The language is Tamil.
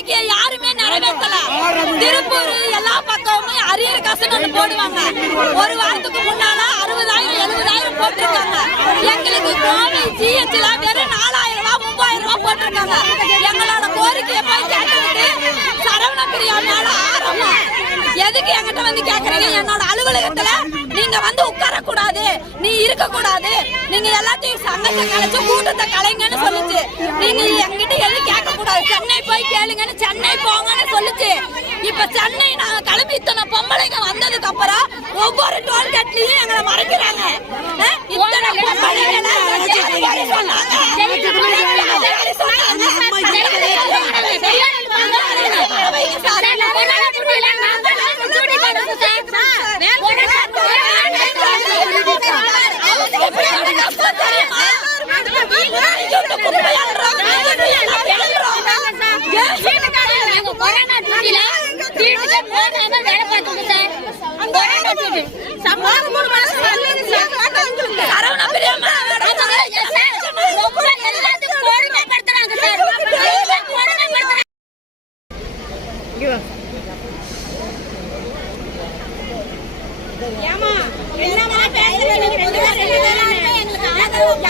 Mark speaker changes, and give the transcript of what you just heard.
Speaker 1: கோரிக்கையை யாருமே நிறைவேற்றல. திருப்பூர் எல்லா பக்கமும் அரியர் ஒண்ணு போடுவாங்க. ஒரு வாரத்துக்கு முன்னால அறுபதாயிரம் எழுபதாயிரம் போட்டிருக்காங்க. எங்களுக்கு கோவை ஜிஹெச்ல வெறும் நாலாயிரம் ரூபாய் மூவாயிரம் ரூபாய் போட்டிருக்காங்க. எங்களோட கோரிக்கையை போய் கேட்டதுக்கு சரவண பிரியா மேல ஆரம்பம் எதுக்கு என்கிட்ட வந்து கேக்குறீங்க? என்னோட அலுவலகத்துல நீங்க வந்து உட்கார கூடாது நீ இருக்க கூடாது நீங்க எல்லாத்தையும் சங்கத்தை கலைச்சு கூட்டத்தை கலைங்கன்னு சொல்லுச்சு. நீங்க என்கிட்ட எதுவும் கேட்க கூடாது. சென்னை போய் கேளுங்கன்னு சென்னை போங்கன்னு சொல்லுச்சு. இப்ப சென்னை நாங்க கிளம்பி இத்தனை பொம்பளைங்க வந்ததுக்கு அப்புறம் ஒவ்வொரு டோல்கேட்லயும் எங்களை மறைக்கிறாங்க. இத்தனை பொம்பளைங்களை சரவண பிரியம்மா,
Speaker 2: ஏமா என்னமா பேசுறீங்க நீங்க ரெண்டு பேரும் ரெண்டு பேரும் யார் யார் இப்படி உட்கார்ந்து கிடக்குற நடுவோட வந்து அவ பஸ் திருப்புற போலீஸ்